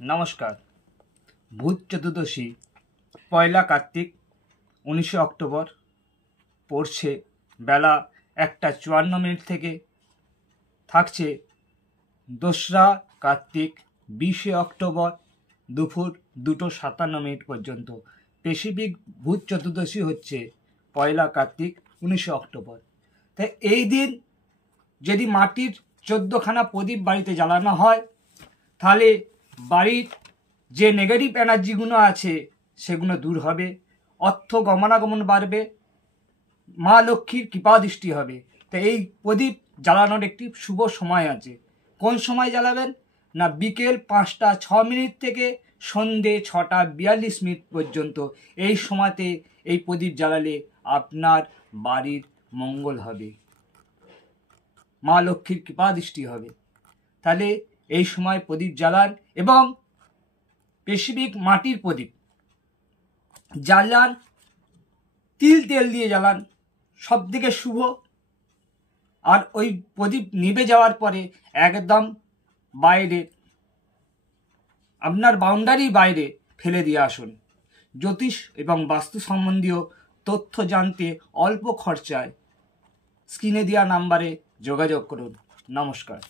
নমস্কার। ভূত চতুর্দশী পয়লা কার্তিক 19 অক্টোবর পড়ছে বেলা 1:54 থেকে, থাকছে 2রা কার্তিক 20 অক্টোবর দুপুর 2:57 পর্যন্ত। স্পেসিফিক ভূত চতুর্দশী হচ্ছে পয়লা কার্তিক 19 অক্টোবর। তাই এই দিন যদি মাটির 14খানা প্রদীপ বাড়িতে জ্বালানো হয়, তাহলে বাড়ির যে নেগেটিভ এনার্জিগুলো আছে সেগুলো দূর হবে, অর্থ গমনাগমন বাড়বে, মা লক্ষ্মীর কৃপা দৃষ্টি হবে। তো এই প্রদীপ জ্বালানোর একটি শুভ সময় আছে। কোন সময় জ্বালাবেন না, বিকেল 5:06 থেকে সন্ধে 6:42 পর্যন্ত। এই সময়তে এই প্রদীপ জ্বালালে আপনার বাড়ির মঙ্গল হবে, মা লক্ষ্মীর কৃপা দৃষ্টি হবে। তাহলে এই সময় প্রদীপ জ্বালান এবং স্পেসিফিক মাটির প্রদীপ জ্বালান, তেল দিয়ে জ্বালান, সব থেকে শুভ। আর ওই প্রদীপ নিভে যাওয়ার পরে একদম বাইরে, আপনার বাউন্ডারির বাইরে ফেলে দিয়ে আসুন। জ্যোতিষ এবং বাস্তু সম্বন্ধীয় তথ্য জানতে অল্প খরচায় স্ক্রিনে দেওয়া নাম্বারে যোগাযোগ করুন। নমস্কার।